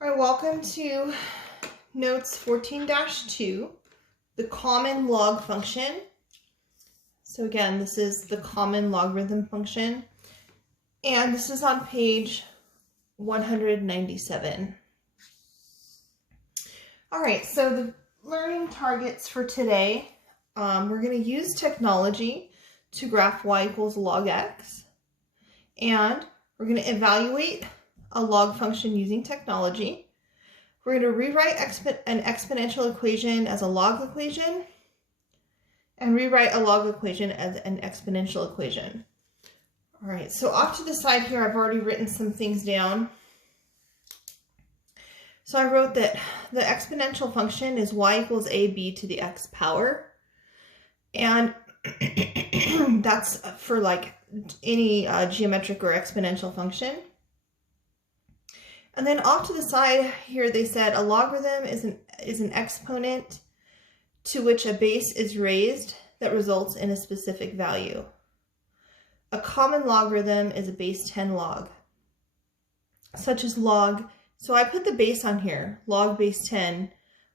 All right, welcome to notes 14-2, the common log function. So again, this is the common logarithm function, and this is on page 197. All right, so the learning targets for today, we're going to use technology to graph y equals log x, and we're going to evaluate a log function using technology. We're going to rewrite an exponential equation as a log equation and rewrite a log equation as an exponential equation. All right, so off to the side here, I've already written some things down. So I wrote that the exponential function is y equals ab to the x power. And that's for like any geometric or exponential function. And then off to the side here, they said a logarithm is an exponent to which a base is raised that results in a specific value. A common logarithm is a base 10 log, such as log. So I put the base on here, log base 10,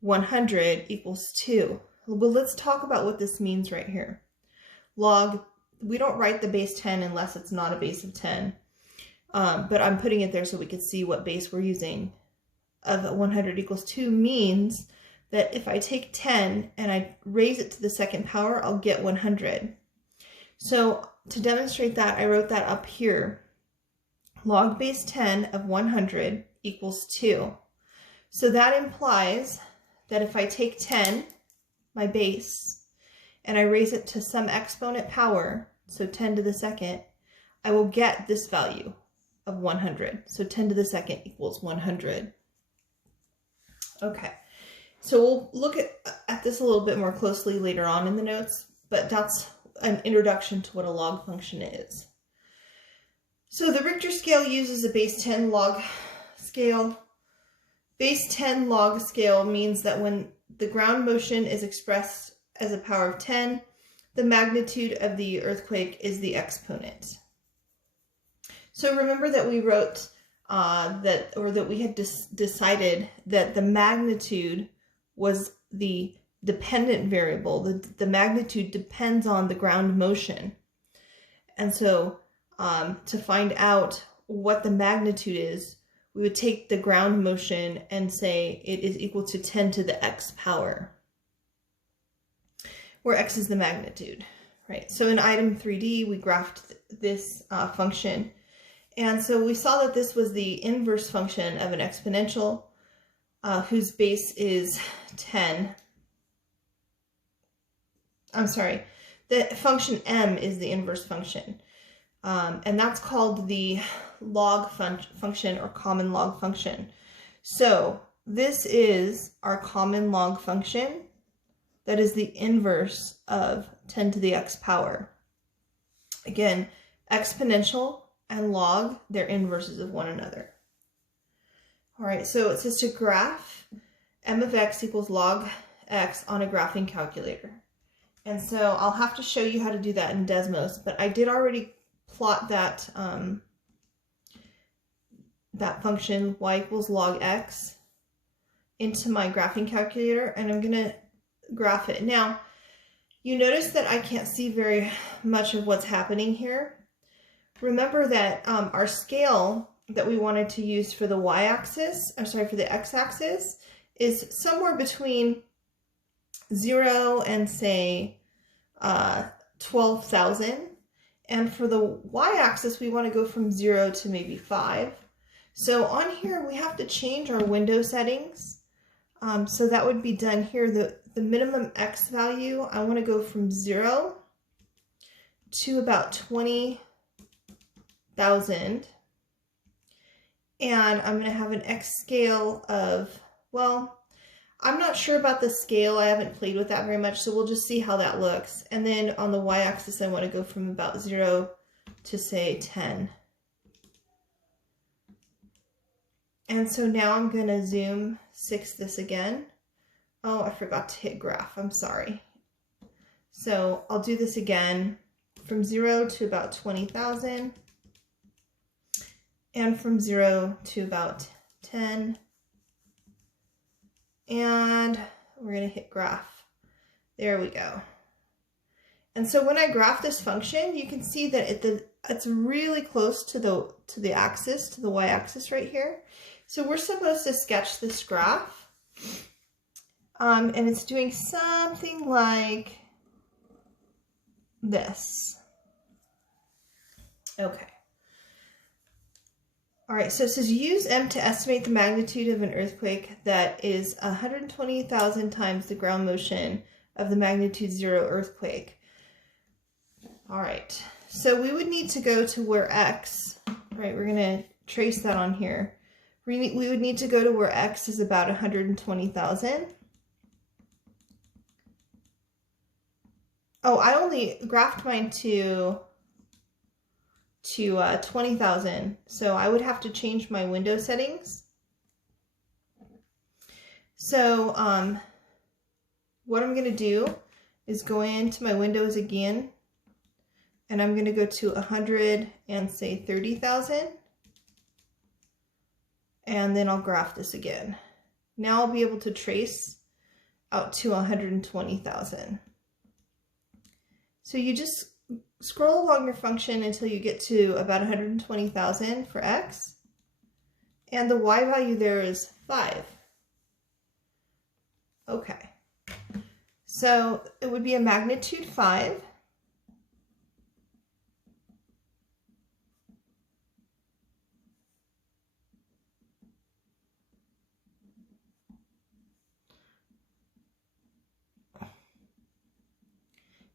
100 equals 2. Well, let's talk about what this means right here. Log, we don't write the base 10 unless it's not a base of 10. But I'm putting it there so we can see what base we're using. Of 100 equals 2 means that if I take 10 and I raise it to the second power, I'll get 100. So to demonstrate that, I wrote that up here. Log base 10 of 100 equals 2. So that implies that if I take 10, my base, and I raise it to some exponent power, so 10 to the second, I will get this value of 100. So 10 to the second equals 100. Okay, so we'll look at this a little bit more closely later on in the notes, but that's an introduction to what a log function is. So the Richter scale uses a base 10 log scale. Base 10 log scale means that when the ground motion is expressed as a power of 10, the magnitude of the earthquake is the exponent. So remember that we wrote that we had decided that the magnitude was the dependent variable. The magnitude depends on the ground motion. And so to find out what the magnitude is, we would take the ground motion and say it is equal to 10 to the x power, where x is the magnitude, right? So in item 3D, we graphed this function. And so we saw that this was the inverse function of an exponential whose base is 10. I'm sorry, the function m is the inverse function. And that's called the log function or common log function. So this is our common log function that is the inverse of 10 to the x power. Again, exponential and log, they're inverses of one another. All right, so it says to graph m of x equals log x on a graphing calculator. And so I'll have to show you how to do that in Desmos, but I did already plot that, that function y equals log x into my graphing calculator, and I'm going to graph it. Now, you notice that I can't see very much of what's happening here. Remember that our scale that we wanted to use for the y-axis, or sorry, for the x-axis, is somewhere between 0 and say 12,000. And for the y-axis, we want to go from 0 to maybe 5. So on here, we have to change our window settings. So that would be done here. The minimum x value, I want to go from 0 to about 20,000. And I'm going to have an x scale of, well, I'm not sure about the scale. I haven't played with that very much, so we'll just see how that looks. And then on the y-axis, I want to go from about 0 to say 10. And so now I'm going to zoom 6 this again. Oh, I forgot to hit graph. I'm sorry. So I'll do this again from 0 to about 20,000. And from 0 to about 10. and we're going to hit graph. There we go. And so when I graph this function, you can see that it's really close to the axis, to the y-axis right here. So we're supposed to sketch this graph, and it's doing something like this. Okay. All right, so it says use M to estimate the magnitude of an earthquake that is 120,000 times the ground motion of the magnitude 0 earthquake. All right, so we would need to go to where X, right, we're going to trace that on here. We would need to go to where X is about 120,000. Oh, I only graphed mine to 20,000, so I would have to change my window settings. So what I'm going to do is go into my windows again, and I'm going to go to 100 and say 30,000, and then I'll graph this again. Now I'll be able to trace out to 120,000. So you just scroll along your function until you get to about 120,000 for X, and the Y value there is 5. Okay, so it would be a magnitude 5.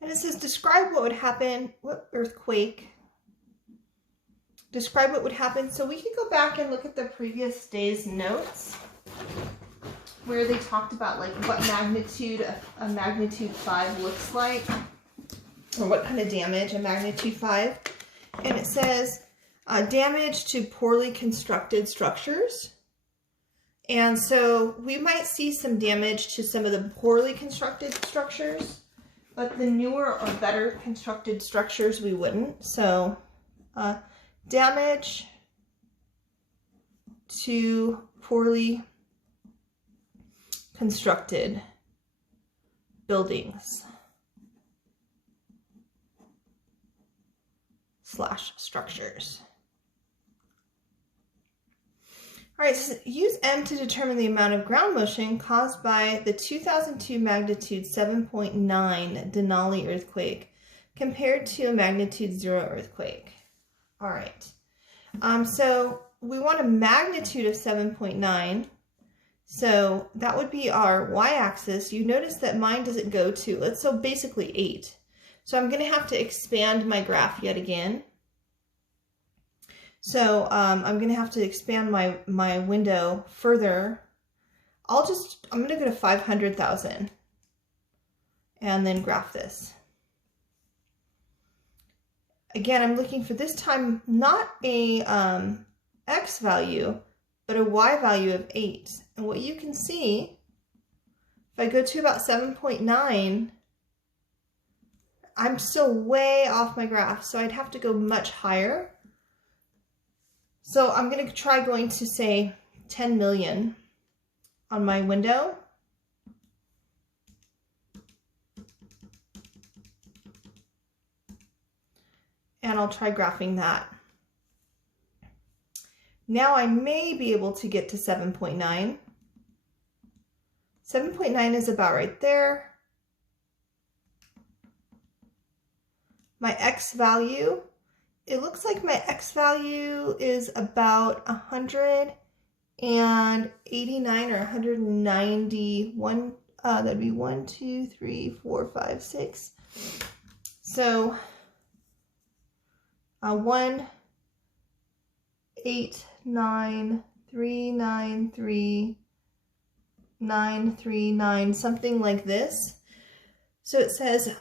And it says, describe what would happen, what earthquake, describe what would happen. So we could go back and look at the previous day's notes where they talked about like what magnitude a magnitude 5 looks like, or what kind of damage a magnitude 5. And it says damage to poorly constructed structures. And so we might see some damage to some of the poorly constructed structures, but the newer or better constructed structures we wouldn't. So damage to poorly constructed buildings / structures. All right, so use M to determine the amount of ground motion caused by the 2002 magnitude 7.9 Denali earthquake compared to a magnitude 0 earthquake. All right, so we want a magnitude of 7.9. So that would be our y-axis. You notice that mine doesn't go to, so basically 8. So I'm going to have to expand my graph yet again. So I'm going to have to expand my window further. I'm going to go to 500,000 and then graph this. Again, I'm looking for this time not a X value, but a Y value of 8. And what you can see, if I go to about 7.9, I'm still way off my graph, so I'd have to go much higher. So I'm going to try going to, say, 10 million on my window. And I'll try graphing that. Now I may be able to get to 7.9. 7.9 is about right there. My X value, it looks like my X value is about 189 or 191. That'd be 1, 2, 3, 4, 5, 6. So 1, 8, 9, 3, 9, 3, 9, 3, 9, something like this. So it says,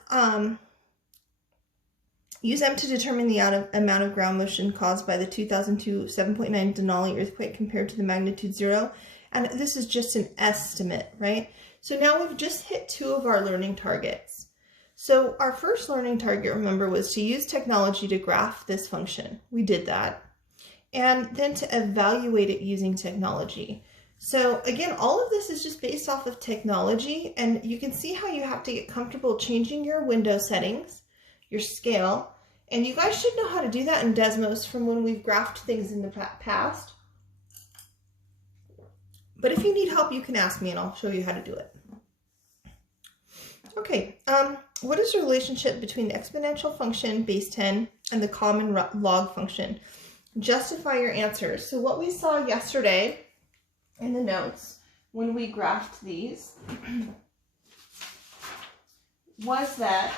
use M to determine the amount of ground motion caused by the 2002 7.9 Denali earthquake compared to the magnitude 0. And this is just an estimate, right? So now we've just hit 2 of our learning targets. So our first learning target, remember, was to use technology to graph this function. We did that. And then to evaluate it using technology. So again, all of this is just based off of technology, and you can see how you have to get comfortable changing your window settings, your scale, and you guys should know how to do that in Desmos from when we've graphed things in the past. But if you need help, you can ask me and I'll show you how to do it. Okay, what is the relationship between the exponential function base 10 and the common log function? Justify your answers. So what we saw yesterday in the notes when we graphed these was that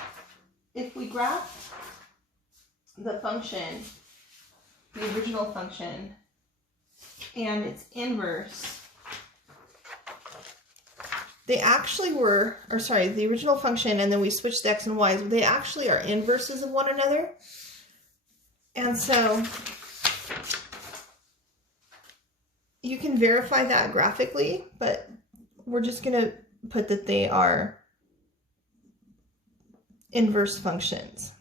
if we graph the function, the original function, and its inverse, they actually were, or sorry, the original function, and then we switched the x and y's, they actually are inverses of one another. And so you can verify that graphically, but we're just going to put that they are inverse functions.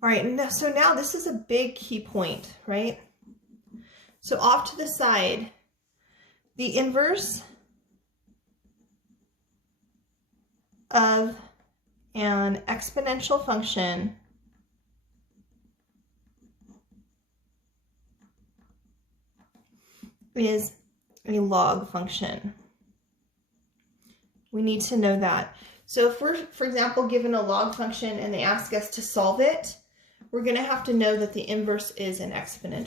All right, so now this is a big key point, right? So off to the side, the inverse of an exponential function is a log function. We need to know that. So if we're, for example, given a log function and they ask us to solve it, we're going to have to know that the inverse is an exponential